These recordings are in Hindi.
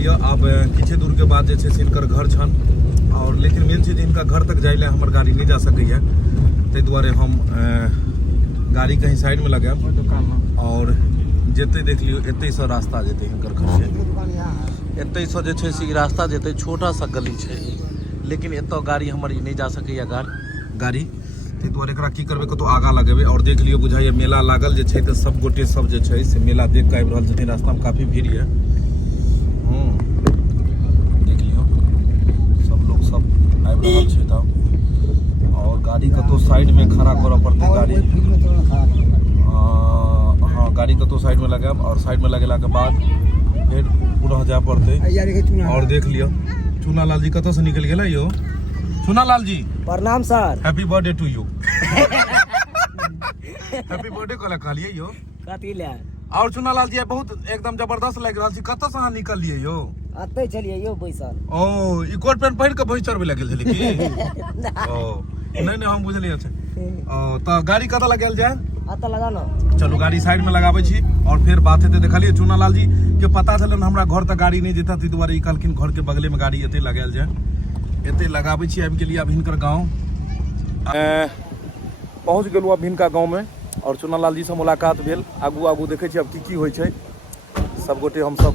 लियो अब किछु दूर के बाद जे छै से इनकर घर छन और लेकिन मेन चीज इनका घर तक जाइले हमर गाड़ी नहीं जा सकैया ताहि दुआरे हम गाड़ी कहीं साइड में लगाएब और जेते देख लियो एते से रास्ता जेते हिनकर घर से एते से जे छै से ई रास्ता जेते छोटा सा गली छै लेकिन एतो गाड़ी हमर ई नहीं जा सकैया गाड़ी ताहि दुआरे एकरा की करबे कतो आगा लगेबे और देख लियो बुझाइए मेला लागल जे छै त सब गोटे सब जे छै से मेला देख के आबि रहल छथिन रास्ता में काफी भीड़ है देख लियो सब लोग सब आबि रहल छै त और गाड़ी कतो साइड में खड़ा करऽ पड़तै गाड़ी कतो साइड में लगाएब और साइड में लगेला के बाद फिर पूरा जाए पड़तै और देख लियो चुनालाल जी कतो से निकल गेला यो चुनालाल जी प्रणाम sir happy birthday to you happy birthday कहलिए यो कथी ले और चुनालाल जी बहुत एकदम जबरदस्त लग रहल छी कतो से अहाँ निकलिए यो अतै चलिए यो बैसल ओ ई कोट पैंट पहिर के भैंस चरबे लग गेल छली की ओ नहीं हम बुझलिए अच्छा ओ त गाड़ी कतऽ लगाएल जाए अतऽ लगा न चलो गाड़ी साइड में लगाबै छी और फिर बात हेते देखलिए चुनालाल जी के पता छलन हमरा घर तक गाड़ी नहीं जेता ती दुआरे ई कहलखिन घर के बगले में गाड़ी एते लगाएल जाए एते लगाबै छी आबि गेलिए अब हिनकर गांव पहुंच गेलु अब हिनका गांव में और चुनालाल जी से मुलाकात भेल आगू देखे छी अब की होय छै सब गोटे हम सब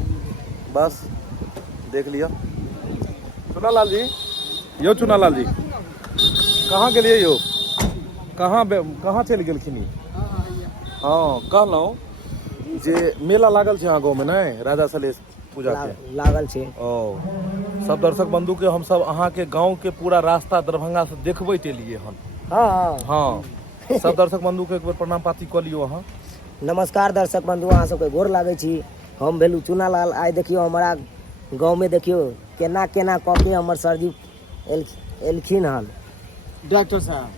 बस देख लिया चुनालाल जी यो चुनालाल जी कहाँ गेलिए यो कहाँ चल गेलखिन हाँ कहलहुँ जे मेला लागल छै अहाँ गाँव में नहीं राजा सलेश पूजा के लागल छै ओ सब दर्शक बंधु के हम सब अहाँ के गांव के पूरा रास्ता दरभंगा से देखबै के लिए हन हाँ सब दर्शक बंधु के एक बार प्रणाम पाती कऽ लियो अहाँ नमस्कार दर्शक बंधु अहाँ सबके गोर लागै छी हम भेलू चुनालाल आइ देखियो हमारा गाँव में देखियो केना केना कऽ के हमर सरजी एलखिन हन डॉक्टर साहब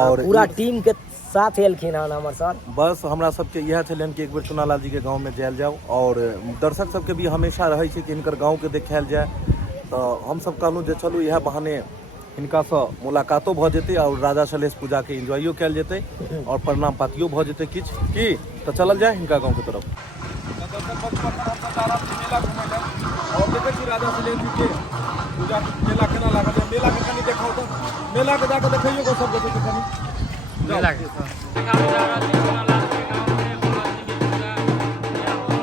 और पूरा टीम के साथ एलखिन हन हमर सर बस हमरा सबके यह छलन कि एक बेर चुनालाल जी के गांव में जायल जाओ और दर्शक सबके भी हमेशा रहे छै कि हिनकर गांव के देखायल जाए तो हम सब कहलहुँ जे चलू इएह बहाने हिनका से मुलाकातो भ जेतै और राजा सलेश पूजा के एंजॉयो कयल जेतै और प्रणाम पातियो भ जेतै किछ की तो चलल जाए हिनका गांव के तरफ और देखै छी राजा सलेश जी के पूजा मेला केना लागल है मेला के कनी देखाओ तो मेला के जाके देखैयो को सब गोटे के कनी मेला के दिखाओ जा रहा है चुनालाल के गांव में भगवान जी की पूजा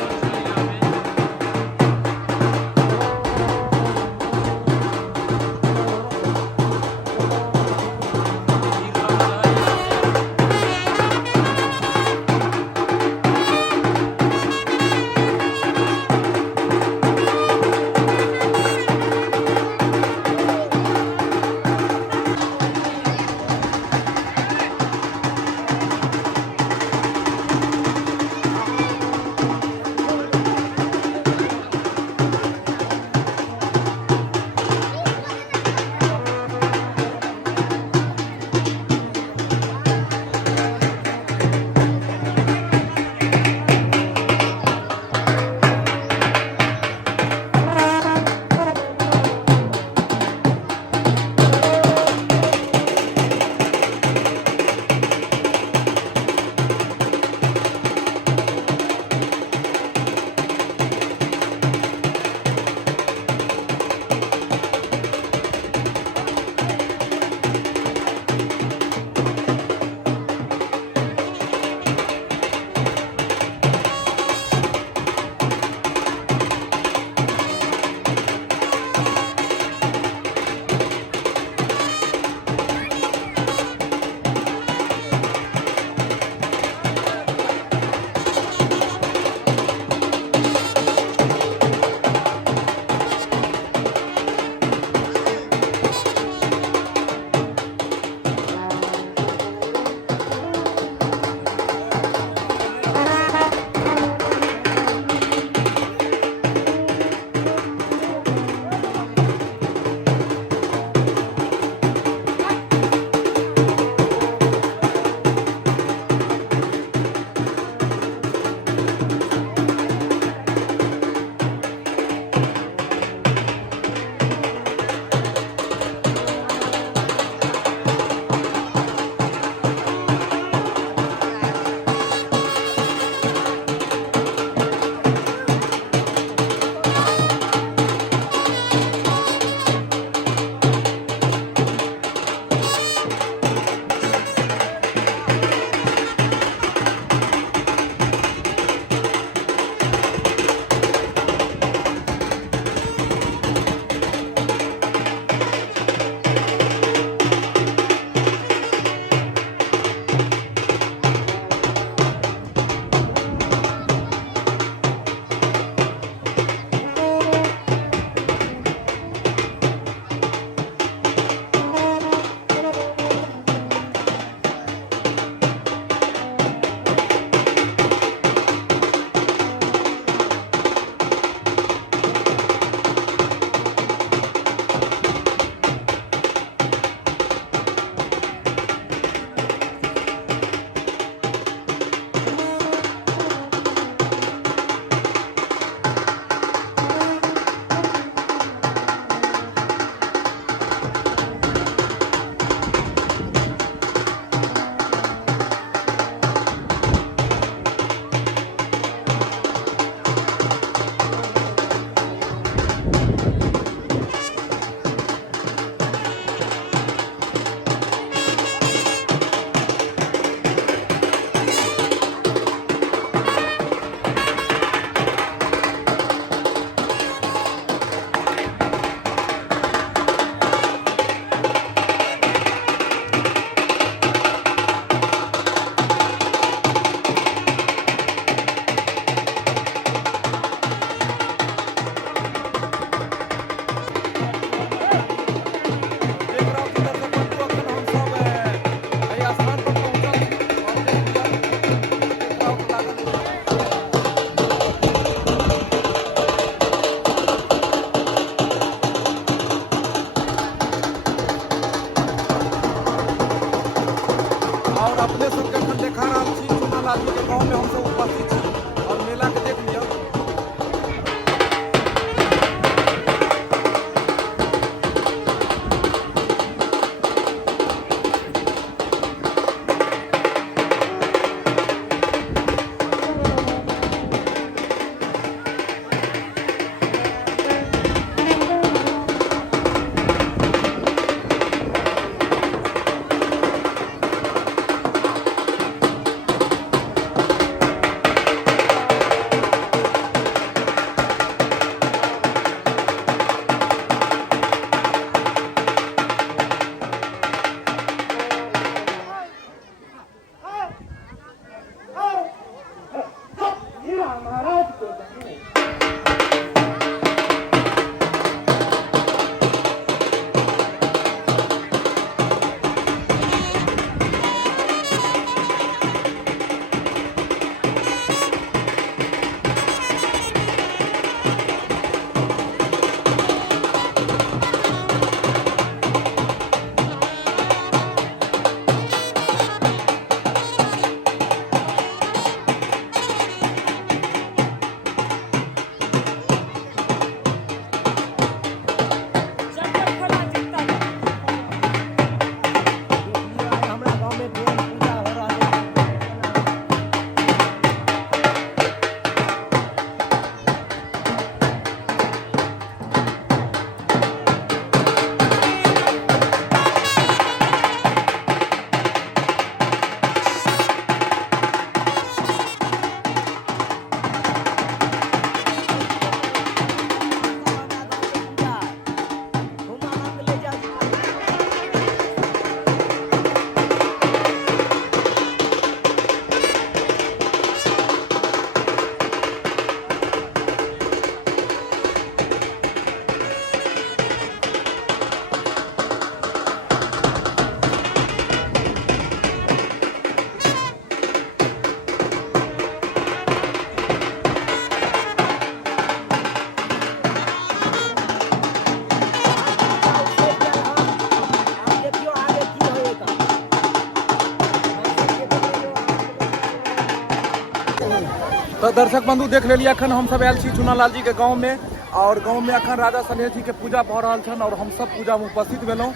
दर्शक बंधु देख लेलिए अखन हम सब आयल छी चुनालाल जी के गांव में और गांव में अखन राजा सलहेश जी के पूजा भऽ रहल छन और हम सब पूजा में उपस्थित भेलौं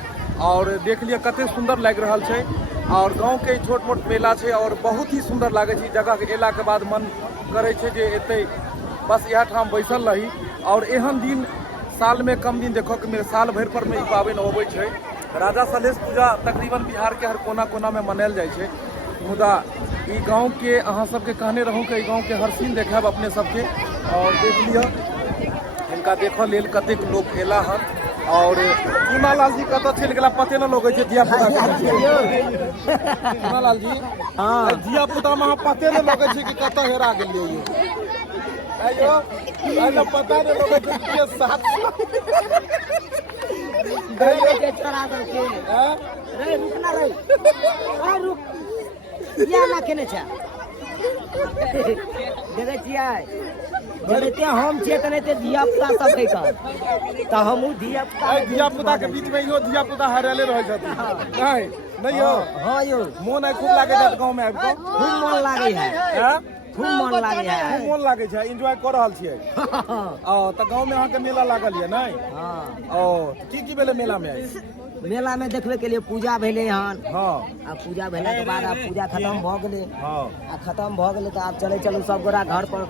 और देख लिया कते सुंदर लाग रहल छै और गांव के छोट मोट मेला छै और बहुत ही सुंदर लागे छै। जगह के एला के बाद मन करे छै जे एते बस यह ठाम बैसल रही और एहन दिन साल में कम दिन देखो कि साल भर पर में ई पाबनि अबै छै। राजा सलहेश पूजा तकरीबन बिहार के हर कोना कोना में मनायल जाइ छै मुदा ई गांव के अहाँ सबके कहने रहूँ कि गांव के हर सीन देखाब अपने सबके और देख लिअ हिनका देखऽ लेल कतेक लोग एला हन और चुनालाल जी कतऽ चलि गेला पते न लगै छै धिया पुता के। चुनालाल जी हाँ धिया पुता में अहाँ पते न लगै छै कि कतऽ हेरा गेलियै यो अइयो पता न लगै छै कि साथ के चोरा दलके रे रुक ना रे आ रुक या ना केने छ देखे छियै जते हम छियै तने धिया पुता सब कहि कऽ तऽ हमहूँ धिया पुता के बीच में इहो धिया पुता हरेले रहै छथिन नहीं यो हाँ यो मोन आई खूब लागे छै गांव में आबि कऽ खूब मन लागे है खूब मन लागे है खूब मोन लागे छै एंजॉय कर रहल छियै तऽ गांव में अहाँ के मेला लागल ये नहीं हाँ की भेले मेला में मेला में देखबे के लिए पूजा भेले हन हाँ आ पूजा भेला के बाद आब पूजा खत्म भऽ गेलै हाँ आ खत्म भऽ गेलै तऽ आब चलू सब गोरा घर पर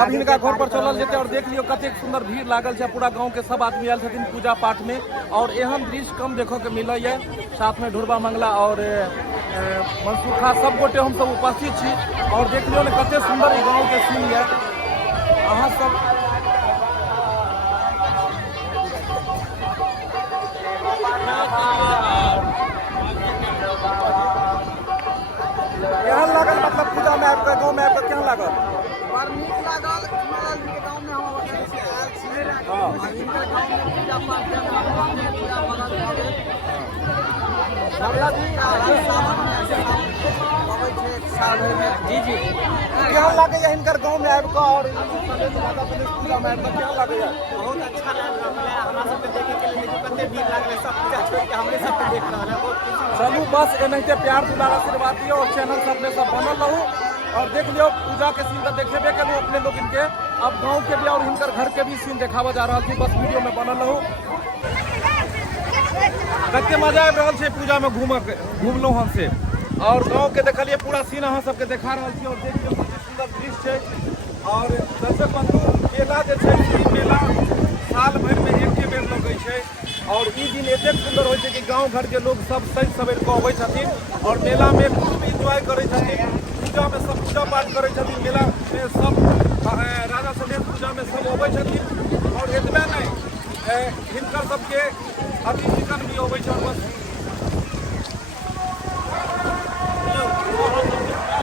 अब हिनका घर पर चलल जेतै और देख लियो कतेक सुंदर भीड़ लागल छै पूरा गांव के सब आदमी आयल छथिन पूजा पाठ में और एहन दृश्य कम देखो के मिलै है। साथ में ढुरबा मंगला और मनसुखा सब गोटे हम सब उपस्थित छी और देख लियो ने कते सुंदर ई गांव के सीन है। अहाँ सब केहन लागल मतलब पूजा में आबि कऽ गांव में आबि कऽ केहन लागल बड़ नीक लागल चुनालाल जी के गांव में हम आयल छियै हाँ इनकर गांव में पूजा पाठ पूजा मदद भेल जी जी केहन लागैया हिनकर गांव में आबि कऽ और पूजा में आबि कऽ केहन लागैया बहुत अच्छा लग रहल है हमरा सबके देखे के लिए कते भीड़ लागले सब पूजा छोड़ के हमरे सब देख रहल है बहुत चलू बस एनाहिते प्यार दुलार आशीर्वाद दियो और चैनल सब में सब बनल रहू और देख लियो पूजा के सीन तो देखेबे करू अपने लोग इनके अब गांव के भी और हिनकर घर के भी सीन देखावा जा रहा थी बस वीडियो में बनल रहू। कते मजा आबि रहल छै पूजा में घूमलहुँ हम से और गांव के देखलिए पूरा सीन अहाँ सबके देखा रहल छी और देख लियो कते सुंदर दृश्य छै और दर्शक बंधु मेला जे छै ई मेला साल भर में एके बेर लगै छै और ई दिन एतेक सुंदर होइ छै कि गांव घर के लोग सब सज सवेर कऽ अबै छथिन और मेला में खूब एंजॉय करै छथिन पूजा में सब पूजा पाठ करै छथिन मेला में सब राजा सलहेश पूजा में सब अबै छथिन और एतबे नहीं हिनकर सबके अतिथिगण भी अबै छै बस